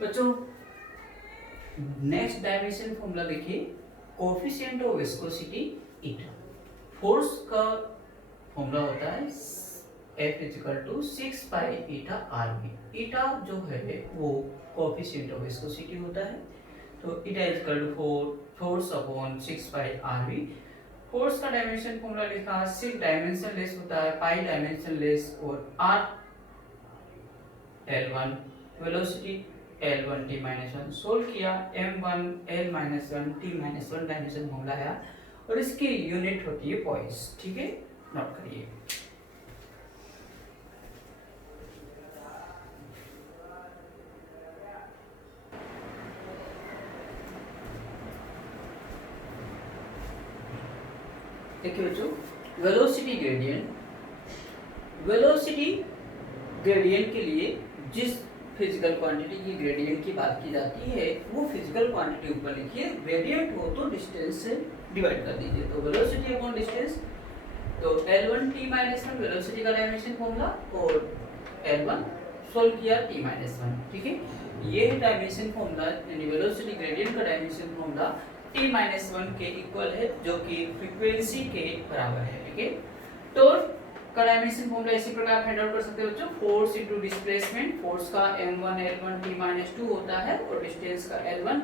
बच्चों next dimension formula देखिए, coefficient of viscosity eta. Force का फॉर्मूला होता है F equal to 6 pi eta r v. Eta जो है वो कोफिशिएंट ऑफ विस्कोसिटी होता है, तो eta equal to force upon 6 pi r v. Force का डायमेंशन फॉर्मूला लिखा, 6 डायमेंशन लेस होता है, पाई डायमेंशन लेस, और r L1 velocity L1 t minus 1 solve किया, M1 L minus 1 t minus 1 dimension formula आया, और इसकी यूनिट होती है पॉइस। ठीक है, नोट करिए। देखिए बच्चों, वेलोसिटी ग्रेडियंट के लिए जिस फिजिकल क्वांटिटी की ग्रेडियंट की बात की जाती है वो फिजिकल क्वांटिटी ऊपर लिखिए, ग्रेडियंट हो तो डिस्टेंस से डिवाइड कर दीजिए, तो वेलोसिटी अपॉन डिस्टेंस, तो L1 t माइनस 1 वेलोसिटी का डायमेंशन फॉर्मूला, और L1 सोल्व किया t माइनस 1। ठीक है, ये है डायमेंशन फॉर्मूला, यानी वेलोसिटी ग्रेडियंट का डायमेंशन फॉर्मूला t माइनस 1 के इक्वल है, जो कि फ्रीक्वेंसी के बराबर है। ठीक है, टॉर्क का डायमेंशन फॉर्मूला इसी प्रकार फाइंड आउट कर सकते हो बच्चों, फोर्स इनटू डिस्प्लेसमेंट। फोर्स का m1 L1 t माइनस 2 होता है, और डिस्टेंस का L1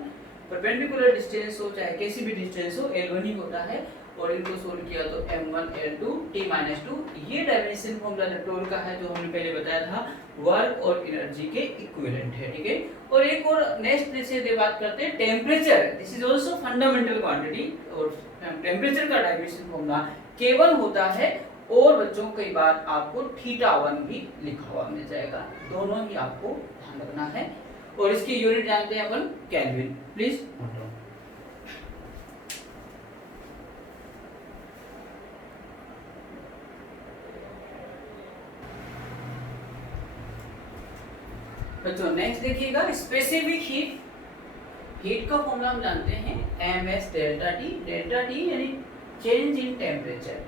परपेंडिकुलर डिस्टेंस हो चाहे कैसी भी डिस्टेंस हो L1 ही होता है, और इनको सोल्व किया तो m1 L2 t माइनस 2। ये डायमेंशन फॉर्मूला जो टॉर्क का है, जो हमने पहले बताया था, वर्क और एनर्जी के इक्विवेलेंट है। ठीक है, और एक और नेक्स्ट जैसे बात करते हैं temperature, this is also fundamental quantity, और टेम्परेचर का डायमेंशन फॉर्मूला K1 होता है, और बच्चों कई बार आपको θ1 भी लिखा हुआ मिल जाएगा, दोनों ही आपको ध्यान रखना है, और इसकी यूनिट जानते हैं अपन केल्विन। Please note down. बच्चों नेक्स्ट देखिएगा, स्पेसिफिक हीट का फॉर्मूला हम जानते हैं ms डेल्टा टी यानी change in temperature.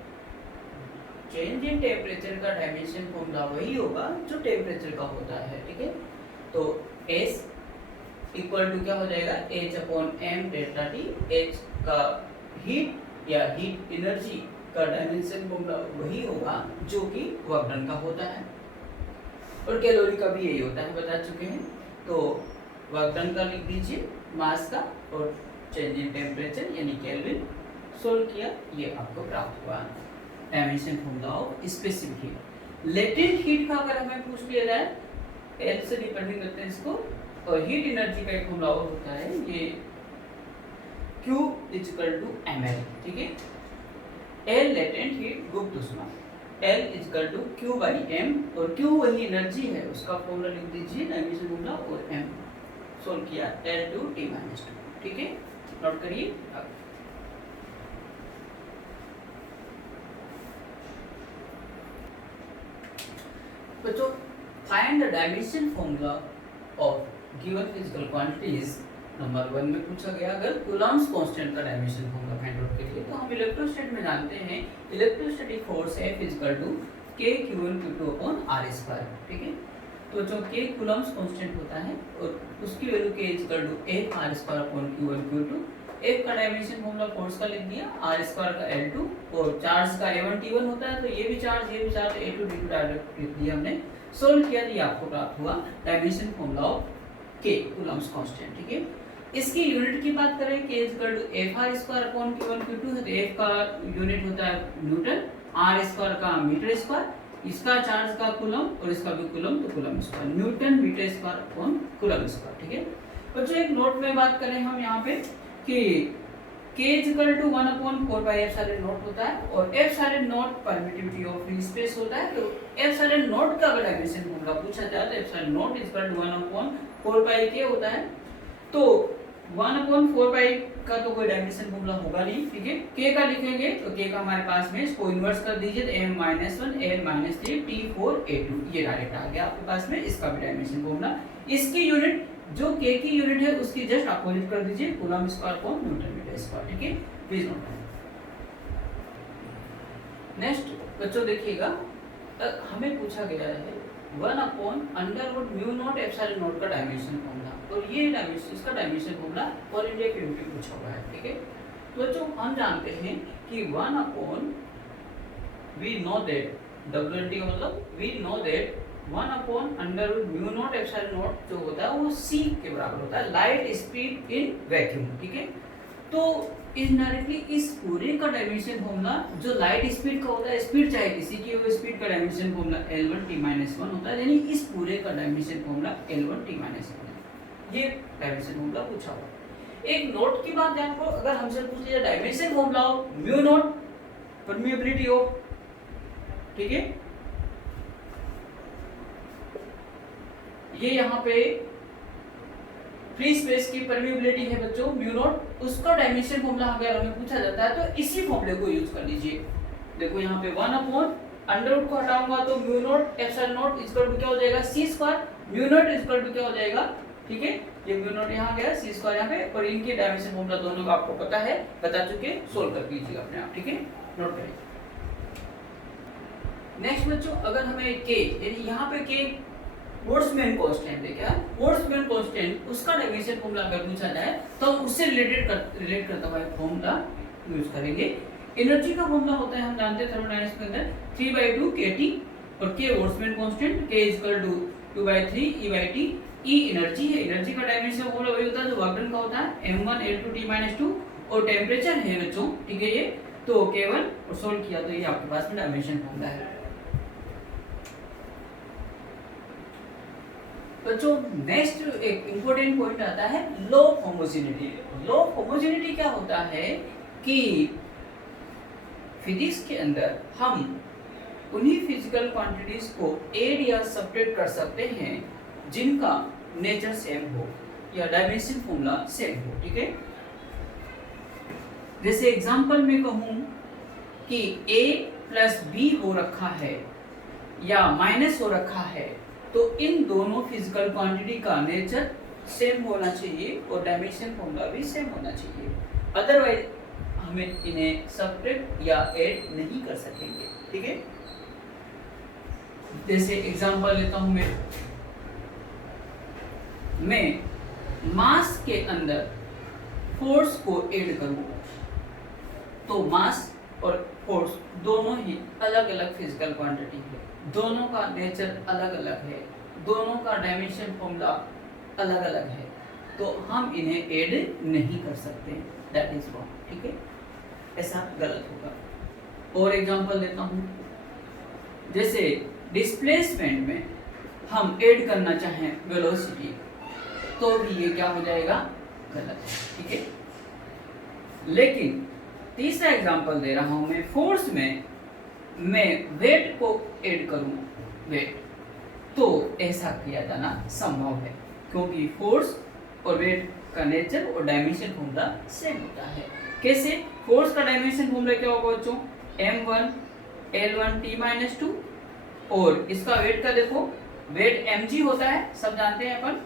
Change in temperature का डायमेंशन फॉर्मूला वही होगा जो टेम्परेचर का होता है। ठीक है, तो S इक्वल टू क्या हो जाएगा, H upon m delta T. H का हीट या हीट एनर्जी का डायमेंशन फॉर्मूला वही होगा जो कि वर्क डन का होता है, और कैलोरी का भी यही होता है, बता चुके हैं। तो वर्क डन का लिख दीजिए मास का, और चेंज इन टेम्परेचर यानी केल्विन, सोल्व किया, ये आपको प्राप्त हुआ dimension formula of specific heat. Latent heat का अगर हमें पूछ लिया जाए, L से रिप्रेजेंट करते हैं इसको, और हीट एनर्जी का एक फॉर्मूला और होता है ये Q इक्वल टू ml। ठीक है, L लेटेंट हीट गुप्त ऊष्मा, L equal to Q by M, और Q वही एनर्जी है, उसका फॉर्मूला लिख दीजिए डायमेंशन फॉर्मूला, और M सोल्व किया L2 t माइनस 2। ठीक है, नोट करिए। बच्चों find the dimension formula of given physical quantities, number 1 में पूछा गया अगर कूलम्ब्स कांस्टेंट का डायमेंशन फॉर्मूला फाइंड आउट करिए, तो हम इलेक्ट्रोस्टैटिक में जानते हैं electrostatic force F equal to K Q1 Q2 upon R square. ठीक है, तो जो K कूलम्ब्स कांस्टेंट होता है, और उसकी value K equal to F R square upon Q1 Q2। F का डायमेंशन फॉर्मूला फोर्स का लिख दिया, R स्क्वायर का L2, और चार्ज का A1 T1 होता है, तो ये भी चार्ज A2 D2 डायरेक्ट लिख दिया हमने, सोल्व किया तो ये आपको प्राप्त हुआ dimension formula of K Coulomb's constant. ठीक है, इसकी यूनिट की बात करें, K equal to Fr square upon Q1 Q2 है, तो F का यूनिट होता है न्यूटन, R स्क्वायर का मीटर स्क्वायर, इसका चार्ज का कूलम और इसका भी कूलम, तो coulomb square, newton metre square upon coulomb square. ठीक है बच्चों, एक नोट में बात करें हम यहाँ पे कि K equal to 1 upon 4 pi epsilon nought होता है, और epsilon nought permittivity of free space होता है, तो एप्सिलॉन नॉट का अगर डायमेंशन फॉर्मूला पूछा जाए तो epsilon nought equal to 1 upon 4 pi K होता है, तो 1 अपॉन 4 पाई का तो कोई डायमेंशन फॉर्मूला होगा नहीं। ठीक है, K का लिखेंगे तो K का हमारे पास में इसको इन्वर्स कर दीजिए, तो m-1 l-3 T4 A2, ये डायरेक्ट आ गया आपके पास में, इसका भी डायमेंशन फॉर्मूला। इसकी यूनिट जो K की यूनिट है उसकी जस्ट अपोजिट कर दीजिए, coulomb square upon newton metre square. ठीक है, प्लीज नोट डाउन। नेक्स्ट बच्चों देखिएगा, हमें पूछा गया है 1/√μ0ε0 का डायमेंशन फॉर्मूला, और ये डायमेंशन, इसका डायमेंशन फॉर्मूला और इंडिया के यूपी पूछा हुआ है, ठीक है। तो जो हम जानते हैं कि वी नो दैट WNT मतलब वी नो दैट 1/√μ0ε0 जो होता है वो c के बराबर होता है, लाइट स्पीड इन वैक्यूम, ठीक है। तो इनडायरेक्टली इस पूरे का डायमेंशन फॉर्मूला जो लाइट स्पीड का होता है, स्पीड चाहे किसी की हो, स्पीड का डायमेंशन फॉर्मूला L1t-1 होता है, यानी इस पूरे का डायमेंशन फॉर्मूला L1t-1 है। ये डायमेंशन फॉर्मूला पूछा हुआ। एक नोट की बात ध्यान रखो, अगर हमसे पूछ लिया डायमेंशन फॉर्मूला हो μ0 परमीबिलिटी हो, ठीक है, ये यहाँ पे फ्री स्पेस की परमीबिलिटी है बच्चों μ0, उसका डायमेंशन फॉर्मूला अगर हमें पूछा जाता है तो इसी फॉर्मूले को यूज कर लीजिए। देखो यहाँ पे 1/√, को हटाऊंगा तो μ0 ε0 इक्वल टू क्या हो जाएगा c स्क्वायर, μ0 इक्वल टू क्या हो जाएगा, ठीक है, ये μ0 यहाँ गया, c स्क्वायर यहाँ पे, और इनके डायमेंशन फॉर्मूला दोनों का आपको पता है, बता चुके, सोल्व कर लीजिएगा अपने आप, ठीक है, नोट करिए। नेक्स्ट बच्चों, अगर हमें k, यानी यहाँ पे k बोल्ट्जमैन कांस्टेंट है, क्या बोल्ट्जमैन कांस्टेंट, उसका डायमेंशन फॉर्मूला अगर पूछा जाए तो उससे रिलेट करता हुआ एक फॉर्मूला यूज करेंगे। एनर्जी का फॉर्मूला होता है, हम जानते हैं थर्मोडायनामिक्स के अंदर 3/2 kT, और k Boltzmann constant, k = 2/3 E/T, E energy है, एनर्जी का डायमेंशन फॉर्मूला वही होता है जो वर्क डन का होता है, m1L2T-2, और टेंपरेचर है बच्चों, ठीक है, ये तो K1, और सोल्व किया तो ये आपके पास में डायमेंशन फॉर्मूला है। बच्चों नेक्स्ट एक इंपॉर्टेंट पॉइंट आता है लो होमोजेनिटी। लो होमोजेनिटी क्या होता है कि फिजिक्स के अंदर हम उन्हीं फिजिकल क्वांटिटीज को ऐड या सब्ट्रैक्ट कर सकते हैं जिनका नेचर सेम हो या डायमेंशन फॉर्मूला सेम हो, ठीक है। जैसे एग्जांपल में कहूं कि a + b हो रखा है या माइनस हो रखा है, तो इन दोनों फिजिकल क्वांटिटी का नेचर सेम होना चाहिए और डायमेंशन फॉर्मूला भी सेम होना चाहिए, अदरवाइज हमें इन्हें सब्ट्रैक्ट या ऐड नहीं कर सकेंगे, ठीक है। जैसे एग्जांपल लेता हूं मैं मास के अंदर फोर्स को ऐड करूं तो मास और फोर्स दोनों ही अलग अलग फिजिकल क्वांटिटी है, दोनों का नेचर अलग अलग है, दोनों का डायमेंशन फॉर्मूला अलग अलग है, तो हम इन्हें ऐड नहीं कर सकते, दैट इज रॉन्ग, ठीक है, ऐसा गलत होगा। और एग्जांपल देता हूं, जैसे डिस्प्लेसमेंट में हम ऐड करना चाहें वेलोसिटी, तो भी ये क्या हो जाएगा, गलत है, ठीक है। लेकिन तीसरा एग्जांपल दे रहा हूं मैं, फोर्स में मैं वेट को ऐड करूं, वेट, तो ऐसा किया जाना संभव है क्योंकि फोर्स और वेट का नेचर और डायमेंशन फॉर्मूला सेम होता है। कैसे? फोर्स का डायमेंशन फॉर्मूला क्या होगा बच्चों, m1L1T-2, और इसका वेट का देखो, वेट mg होता है, सब जानते हैं अपन,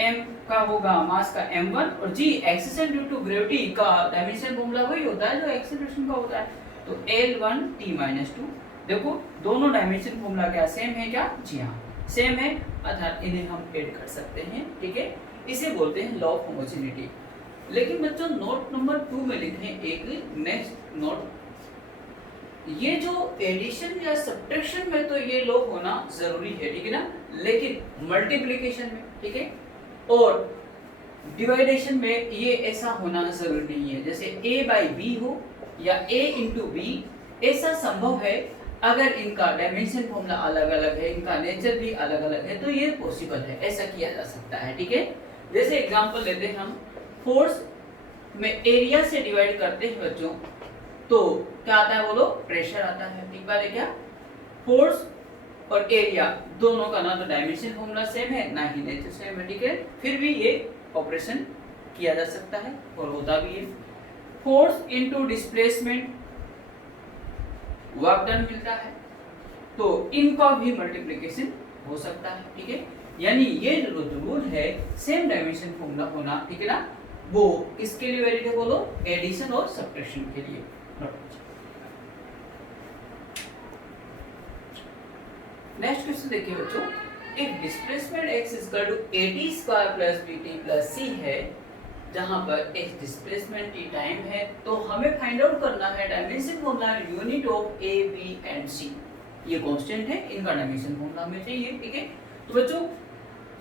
m का होगा मास का m1, और g acceleration due to gravity का डायमेंशन फॉर्मूला वही होता है जो एक्सेलरेशन का होता है, तो L1T-2। देखो दोनों डायमेंशन फॉर्मूला क्या सेम है, क्या, जी हाँ सेम है, अर्थात इन्हें हम ऐड कर सकते हैं, ठीक है, इसे बोलते हैं लॉ ऑफ होमोजेनिटी। लेकिन बच्चों नोट नंबर 2 में लिखें एक नेक्स्ट नोट, ये जो एडिशन या सब्ट्रैक्शन में तो ये लॉ होना जरूरी है, ठीक है ना, लेकिन मल्टीप्लिकेशन में, ठीक है, और डिवाइडेशन में ये ऐसा होना जरूरी नहीं है। जैसे a/b हो या a/b, ऐसा संभव है अगर इनका डायमेंशन फॉर्मूला अलग अलग है, इनका नेचर भी अलग अलग है, तो ये पॉसिबल है, ऐसा किया जा सकता है, ठीक है। जैसे एग्जांपल लेते हैं हम, फोर्स में एरिया से डिवाइड करते हैं बच्चों, तो क्या आता है बोलो, प्रेशर आता है, ठीक बात है क्या। फोर्स और एरिया दोनों का ना तो डायमेंशन फॉर्मूला सेम है ना ही नेचर सेम है, ठीक है, फिर भी ये ऑपरेशन किया जा सकता है और होता भी है। Force into displacement work done मिलता है, तो इनका भी मल्टीप्लिकेशन हो सकता है, ठीक है। यानी ये जो रूल है सेम डायमेंशन फॉर्मूला होना, ठीक है ना, वो किसके लिए वैलिड है बोलो, एडिशन और सब्ट्रैक्शन के लिए। नेक्स्ट क्वेश्चन देखिए बच्चों, एक displacement x equal to at square plus bt plus c है, जहां पर x डिस्प्लेसमेंट t टाइम है, तो हमें फाइंड आउट करना है dimension formula unit of a b and c। ये कांस्टेंट है, इनका डायमेंशन फॉर्मूला हमें चाहिए, ठीक है। तो बच्चों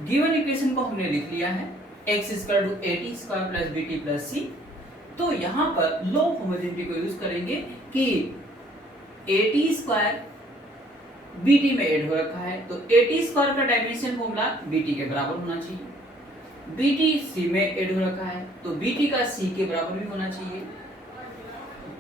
गिवन इक्वेशन को हमने लिख लिया है, x equal to at square plus bt plus c। तो यहाँ पर लॉ ऑफ होमोजेनिटी को यूज करेंगे कि at स्क्वायर bt में ऐड हो रखा है, तो at स्क्वायर का डायमेंशन फॉर्मूला bt के बराबर होना चाहिए। bt c में ऐड हो रखा है, तो bt का c के बराबर भी होना चाहिए।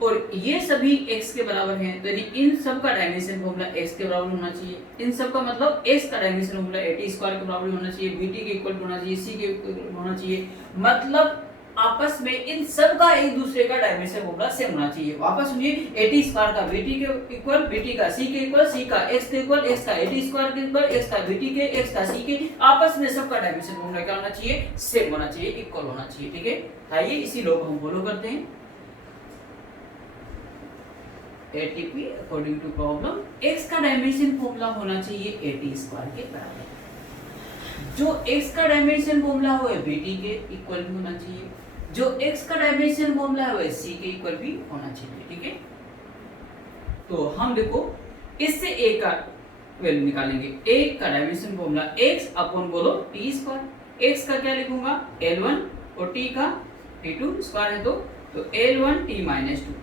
और ये सभी x के बराबर हैं, तो यानी इन सब का डायमेंशन फॉर्मूला x के बराबर होना चाहिए। इन सब का मतलब x का डायमेंशन फॉर्मूला at स्क्वायर के बराबर होना चाहिए, bt के इक्वल होना चाहिए, c के इक्वल होना चाहिए। मतलब आपस में इन सब का एक दूसरे का डायमेंशन फॉर्मूला सेम होना चाहिए। वापस सुनिए, at स्क्वायर का bt के इक्वल, bt का c के इक्वल, c का x के इक्वल, x का at स्क्वायर के इक्वल, x का bt के, x का c के, आपस में सब का डायमेंशन फॉर्मूला क्या होना चाहिए? सेम होना चाहिए, इक्वल होना चाहिए, ठीक है। आइए इसी लॉ को हम फॉलो करते हैं। ATP according to problem, x का डायमेंशन फॉर्मूला होना चाहिए at स्क्वायर के बराबर। जो x का डायमेंशन फॉर्मूला हो bt के इक्वल भी होना चाहिए, जो x का डायमेंशन फॉर्मूला है c के इक्वल भी होना चाहिए, ठीक है। तो हम देखो इससे a का वैल्यू निकालेंगे। a का डायमेंशन फॉर्मूला x अपॉन बोलो t स्क्वायर। x का क्या लिखूंगा? L1 और t का t2 स्क्वायर है, तो L1 t minus 2।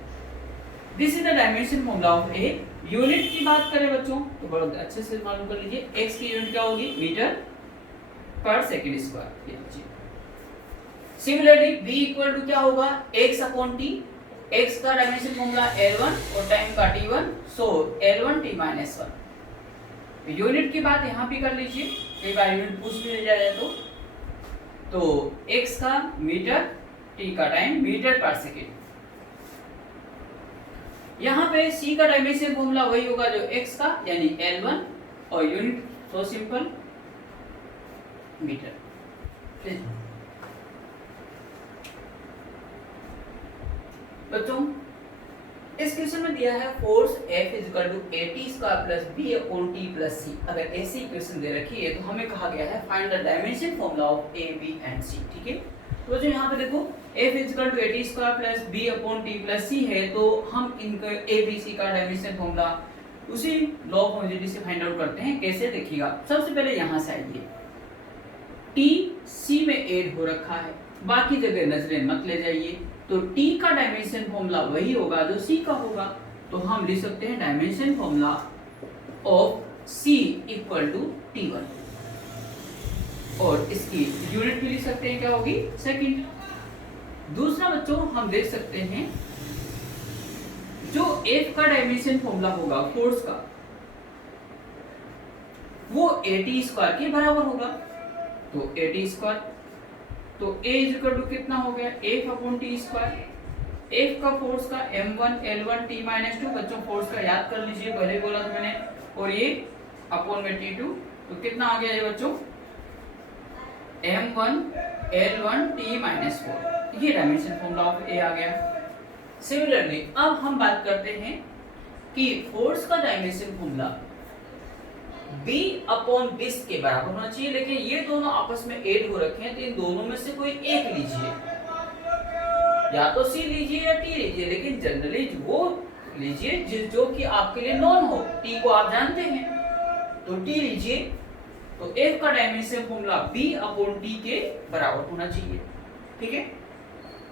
This is the dimension formula of a। Unit की बात करें बच्चों तो बहुत अच्छे से मालूम कर लीजिए, x की यूनिट क्या होगी? Metre per second square. Similarly b equal to क्या होगा? x upon t। x का डायमेंशन फॉर्मूला L1 और टाइम का t1, सो L1 t माइनस 1। यूनिट की बात यहाँ भी कर लीजिए, कई बार यूनिट पूछ भी जाए तो x का मीटर, t का टाइम, मीटर पर सेकंड। यहाँ पे c का डायमेंशन फॉर्मूला वही होगा जो x का, यानी L1, और यूनिट सो सिंपल मीटर। बच्चों इस क्वेश्चन में दिया है force F equal to at square plus b upon t plus c। अगर ऐसी इक्वेशन दे रखी है तो हमें कहा गया है find the dimension formula of a b and c, ठीक है। तो जो यहाँ पे देखो f equal to at square plus b upon t plus c है, तो हम इनका a b c का डायमेंशन फॉर्मूला उसी लॉ ऑफ होमोजेनिटी से फाइंड आउट करते हैं। कैसे देखिएगा, सबसे पहले यहाँ से आइए, t c में ऐड हो रखा है, बाकी जगह नजरें मत ले जाइए। तो t का डायमेंशन फॉर्मूला वही होगा जो c का होगा, तो हम लिख सकते हैं dimension formula of c equal to t1, और इसकी यूनिट भी लिख सकते हैं, क्या होगी? सेकंड। दूसरा बच्चों हम देख सकते हैं जो F का डायमेंशन फॉर्मूला होगा फोर्स का, वो at स्क्वायर के बराबर होगा। तो at स्क्वायर, तो a इक्वल टू कितना हो गया? F upon t square. F का फोर्स का m1 L1 t माइनस 2, बच्चों फोर्स का याद कर लीजिए, पहले बोला था मैंने, और ये अपॉन में t2, तो कितना आ गया ये बच्चों? m1 L1 t minus 4। ये डायमेंशन फॉर्मूला ऑफ a आ गया। सिमिलरली अब हम बात करते हैं कि फोर्स का डायमेंशन फॉर्मूला b अपॉन बिस के बराबर होना चाहिए, लेकिन ये दोनों आपस में ऐड हो रखे हैं, तो इन दोनों में से कोई एक लीजिए, या तो c लीजिए या t लीजिए, लेकिन जनरली वो लीजिए जो कि आपके लिए नॉन हो। t को आप जानते हैं, तो t लीजिए। तो f का dimension formula b upon t के बराबर होना चाहिए, ठीक है।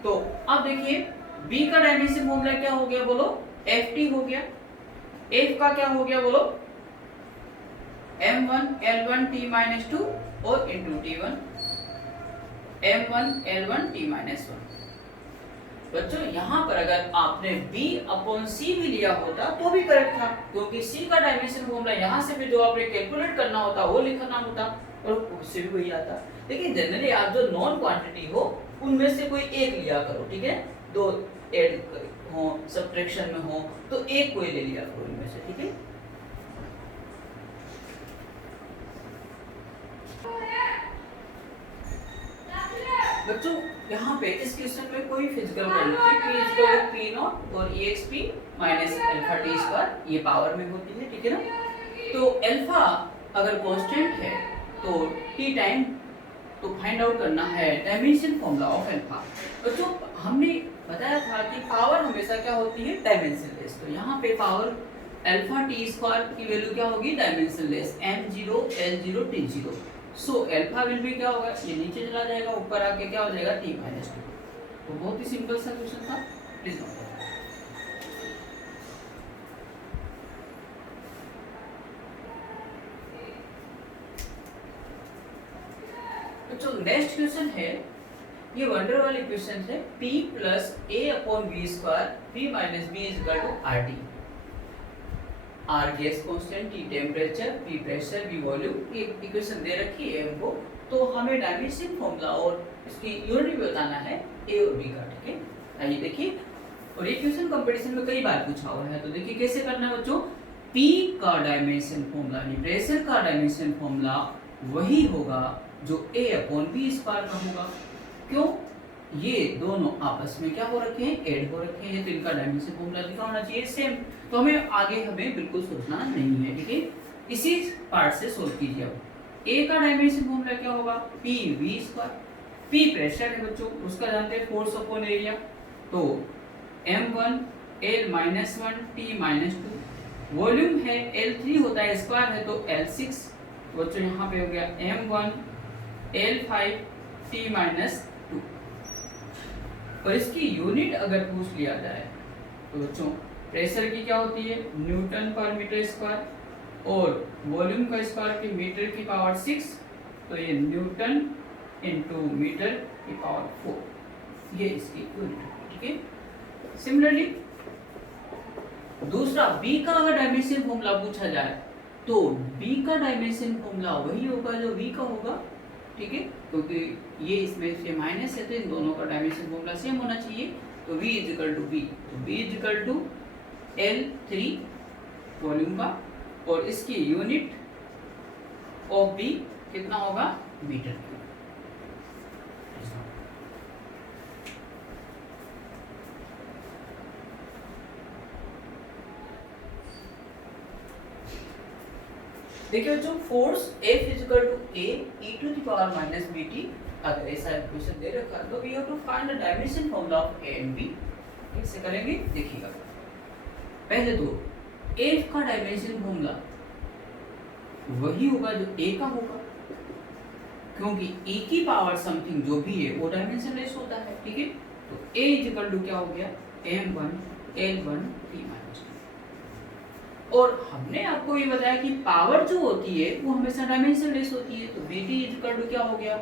तो अब देखिए b का डायमेंशन फॉर्मूला क्या हो गया बोलो? ft हो गया। f का क्या हो गया बोलो? m1 L1 t माइनस 2 और into t1 m1 L1 t minus 1। बच्चों यहाँ पर अगर आपने b अपॉन c भी लिया होता तो भी करेक्ट था, क्योंकि c का डायमेंशन फॉर्मूला यहाँ से भी जो आपने कैलकुलेट करना होता वो लिखना होता, और उससे भी वही आता। लेकिन जनरली आप जो नॉन क्वांटिटी हो उनमें से कोई एक लिया करो, ठीक है। दो ऐड हो, सब्ट्रैक्शन में हो, तो एक कोई ले लिया करो इनमें से, ठीक है। बच्चों यहाँ पे इस क्वेश्चन में कोई फिजिकल क्वांटिटी p नॉट और exp minus alpha t square ये पावर में होती है, ठीक है ना। तो अल्फा अगर कांस्टेंट है तो टी टाइम, तो फाइंड आउट करना है डायमेंशन फॉर्मूला ऑफ अल्फा। तो जो हमने बताया था कि पावर हमेशा क्या होती है, डायमेंशनलेस। तो यहाँ पे पावर अल्फा टी स्क्वायर की वैल्यू क्या होगी, dimensionless, m0 l0 t0। So alpha will भी क्या होगा, ये नीचे चला जाएगा, ऊपर आके क्या हो जाएगा t-2। तो बहुत ही सिंपल सा क्वेश्चन था, प्लीज नोट। तो नेक्स्ट क्वेश्चन है, ये वंडर वाली क्वेश्चन है, p plus a upon v square p minus b is equal to RT। R gas constant, T temperature, P pressure, V volume, ये इक्वेशन दे रखी है हमको। तो हमें डायमेंशन फॉर्मूला और इसकी यूनिट भी बताना है A और B का, ठीक है। आइए देखिए, और ये क्वेश्चन कंपटीशन में कई बार पूछा हुआ है। तो देखिए कैसे करना है बच्चों, P का डायमेंशन फॉर्मूला यानी प्रेशर का डायमेंशन फॉर्मूला वही होगा जो A अपॉन B स्क्वायर का होगा। क्यों, ये दोनों आपस में क्या हो रखे हैं, ऐड हो रखे हैं, तो इनका डायमेंशन फॉर्मूला लिखा होना चाहिए सेम। तो हमें बिल्कुल सोचना नहीं है, ठीक है। इसी पार्ट से सोल्व कीजिए। अब A का डायमेंशन फॉर्मूला क्या होगा, PV स्क्वायर। P प्रेशर है बच्चों, उसका जानते हैं फोर्स अपॉन एरिया, तो M1 L-1 T-2। वॉल्यूम है L3 होता है, स्क्वायर है तो L6। बच्चों यहाँ पे हो गया M1 L5 T-2। और इसकी यूनिट अगर पूछ लिया जाए तो बच्चों प्रेशर की क्या होती है, न्यूटन पर मीटर स्क्वायर, और वॉल्यूम का स्क्वायर की मीटर की पावर 6, तो ये न्यूटन इनटू मीटर की पावर 4, ये इसकी यूनिट है, ठीक है। सिमिलरली दूसरा B का अगर डायमेंशन फॉर्मूला पूछा जाए तो B का डायमेंशन फॉर्मूला वही होगा जो V का होगा, ठीक है, क्योंकि ये इसमें से माइनस है तो इन दोनों का डायमेंशन फॉर्मूला सेम होना चाहिए। तो V is equal to B, तो B is equal to L3 volume का, और इसकी यूनिट ऑफ B कितना होगा, मीटर क्यूब। देखिए बच्चों, force F is equal to A e to the power minus bt। अगर ऐसा इक्वेशन दे रखा है तो we have to find the dimension formula of A and B। कैसे करेंगे देखिएगा। पहले तो F का डायमेंशन फॉर्मूला वही होगा जो A का होगा, क्योंकि E की पावर समथिंग जो भी है वो डायमेंशनलेस होता है, ठीक है। तो A इज इक्वल टू क्या हो गया, M1 L1 T-2। और हमने आपको ये बताया कि पावर जो होती है वो हमेशा डायमेंशनलेस होती है। तो BT इज इक्वल टू क्या हो गया,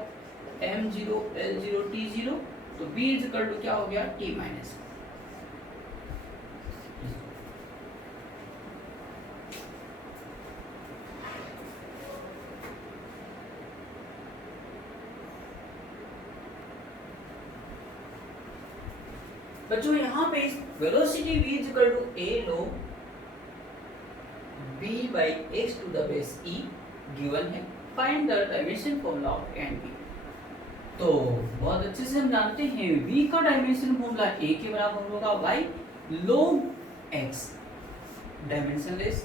M0 L0 T0। तो B इज इक्वल टू क्या हो गया, T-1। बच्चों यहाँ पे velocity V is equal to A log b by x to the base e given है। Find the dimension formula of A and B। तो बहुत अच्छे से हम जानते हैं v का डायमेंशन फॉर्मूला a के बराबर होगा y log x, डायमेंशनलेस,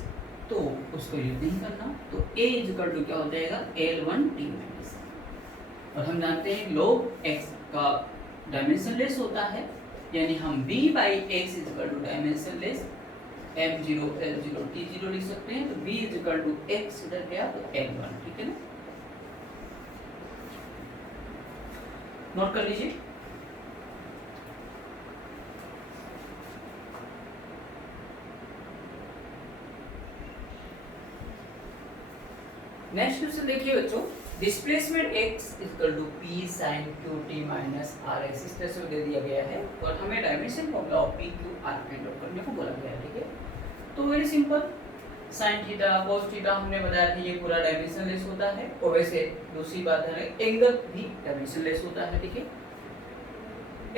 तो उसको यूज नहीं करना। तो a इज इक्वल टू क्या हो जाएगा, L1 T-। और हम जानते हैं log x का डायमेंशनलेस होता है, यानी हम b by x is equal to dimensionless M0 L0 T0 लिख सकते हैं। तो B is equal to x इधर गया तो L1, ठीक है ना, नोट कर लीजिए। नेक्स्ट क्वेश्चन देखिए बच्चों, displacement x equal to p sin qt minus rx इस तरह से दे दिया गया है, और हमें dimension formula of p q r find out करने को बोला गया है, ठीक है। तो very simple, sin theta cos theta हमने बताया था ये पूरा डायमेंशनलेस होता है, और वैसे दूसरी बात है एंगल भी डायमेंशनलेस होता है, ठीक है।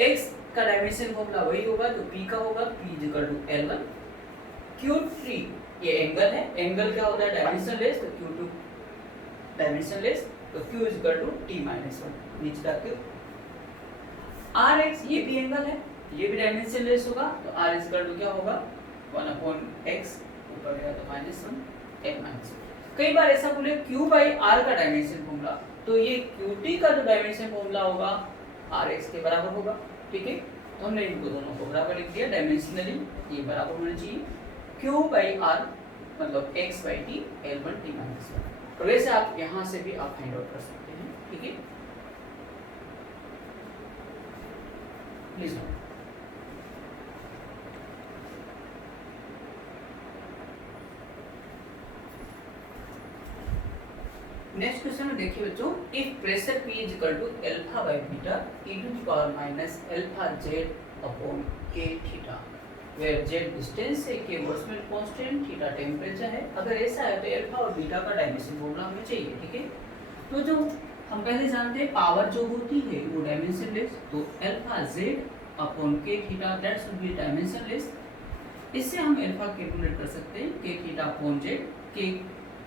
x का डायमेंशन फॉर्मूला वही होगा जो p का होगा, p is equal to L1। q3 ये एंगल है, एंगल क्या होता है डायमेंशनलेस, तो q2 डायमेंशनलेस, तो q is equal to t-1 नीचे का q। rx ये भी एंगल है, ये भी डायमेंशनलेस होगा, तो r इज इक्वल टू क्या होगा, 1/x, ऊपर गया तो -1 l-1। कई बार ऐसा बोले Q बाई R का डायमेंशन फॉर्मूला, तो ये QT का जो डायमेंशन फॉर्मूला होगा RX के बराबर होगा, ठीक है। तो हमने इनको दोनों को बराबर लिख दिया, डायमेंशनली ये बराबर होना चाहिए Q बाई R मतलब X by T L1 T minus 1। तो वैसे आप यहाँ से भी आप फाइंड आउट कर सकते हैं, ठीक है। Please note. नेक्स्ट क्वेश्चन में देखिए बच्चों, if pressure P is equal to alpha by beta e to the power minus alpha z upon k theta, where z distance है, k Boltzmann constant, theta temperature है। अगर ऐसा है तो alpha और बीटा का डायमेंशन फॉर्मूला हमें चाहिए, ठीक है। तो जो हम पहले जानते हैं पावर जो होती है वो डायमेंशनलेस, तो alpha z upon k theta that's will be dimensionless. इससे हम अल्फा कैलकुलेट कर सकते हैं k theta upon z, k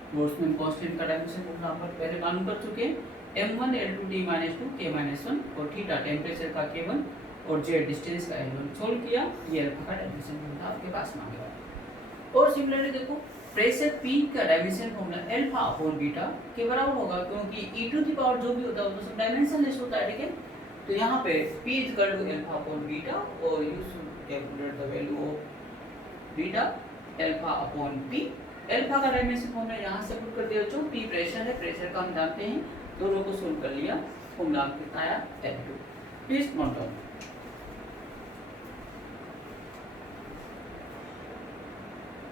Boltzmann constant का डायमेंशन फॉर्मूला हम पहले मालूम कर चुके हैं, m1 L2 T minus 2 K minus 1 और थीटा टेंपरेचर का K1 और z डिस्टेंस का L1 सोल्व किया, ये अल्फा का डायमेंशन फॉर्मूला आपके पास मांगा। और सिमिलरली देखो प्रेशर P का dimension formula alpha upon beta के बराबर होगा, क्योंकि e टू द पावर जो भी होता है वो सब डायमेंशनलेस होता है, ठीक है। तो यहाँ पे P is equal to alpha upon beta और you should calculate the value of beta alpha upon P। Alpha का डायमेंशन फॉर्मूला यहाँ से पुट कर दिया बच्चों, P प्रेशर है, प्रेशर का हम जानते हैं, दोनों को सोल्व कर लिया, फॉर्मूला कितना आया L2। Please note down.